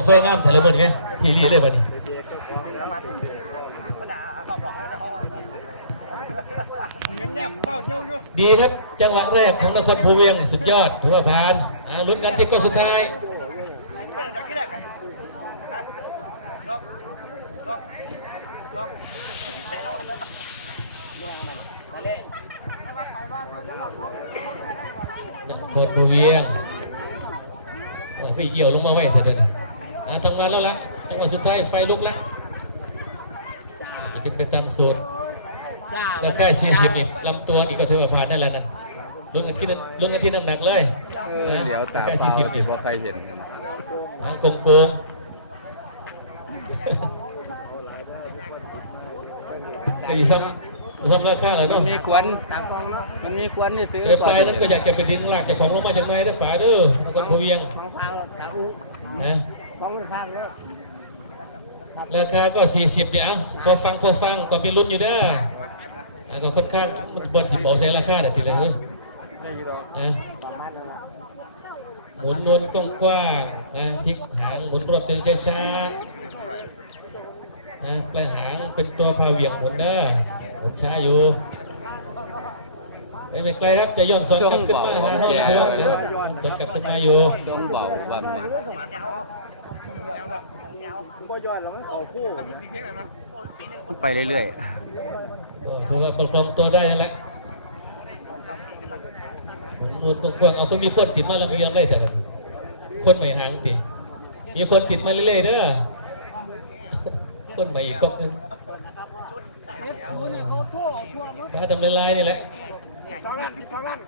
ามถ่ายเลยบ่นี่ไหมทีรีเลยบ่นี่ดีครับจังหวะแรกของนครภูเวียงสุดยอดถือว่าผ่านลุ้นกันที่ก็สุดท้ายนครภูเวียงว่าคือเหี่ยวลงมาไว้เถอะเดี๋ยวนี้ ทำงานแล้วละจังหวะสุดท้ายไฟลุกละจะกินไปตามโซนแล้วแค่40นิดลำตัวนี่ก็ถือว่าผ่านได้แล้วนั่นลุ้นกันที่นั่นลุ้นกันที่น้ำหนักเลยเออเดี๋ยวตาเปล่าสิบ่ใครเห็นหางโกงโกงก็อีซ้ำซ้ำราคาเลยมัเนาะนมีควันมันมีควันนี่ซื้อเกินไปนั้นก็อยากจะไปดึงลากเจากของลงมาจากไหนได้อป่าเด้อนครภูเวียงฟังฟังตาอู้นะ ฟังมันข้างแล้วราคาก็ 40เนี่ยพอฟังพอฟังก็มีลุ้นอยู่เด้ออะก็ค่อนข้างมันบนสิบบอกใส่ราคาเดี๋ยวทีละนี้นะประมาณนั้นนะหมุนนวลกว้างๆนะพลิกหางหมุนรอบตึงช้าๆนะปลายหางเป็นตัวพาเหวี่ยงหมุนเด้อหมุนช้าอยู่ไม่เป็นไกลครับจะย่อนสอนกลับขึ้นมาหาเท่าไหร่ครับสอนกลับขึ้นมาอยู่ทรงเบาบำนี่ บ่ย่อยเราไม่เอาคู่นะไปเรื่อยก็ถือว่าประคองตัวได้นั่นแหละหมุนนวลกว้างๆเอาคนมีคนติดมาแล้วมีอะไรเถอะคนใหม่หางติดมีคนติดมาเรื่อยๆเด้อคนใหม่อีกกล้องหนึงฟ้าดำลายๆนี่แหละสิบสองล้านสิบสองล้าน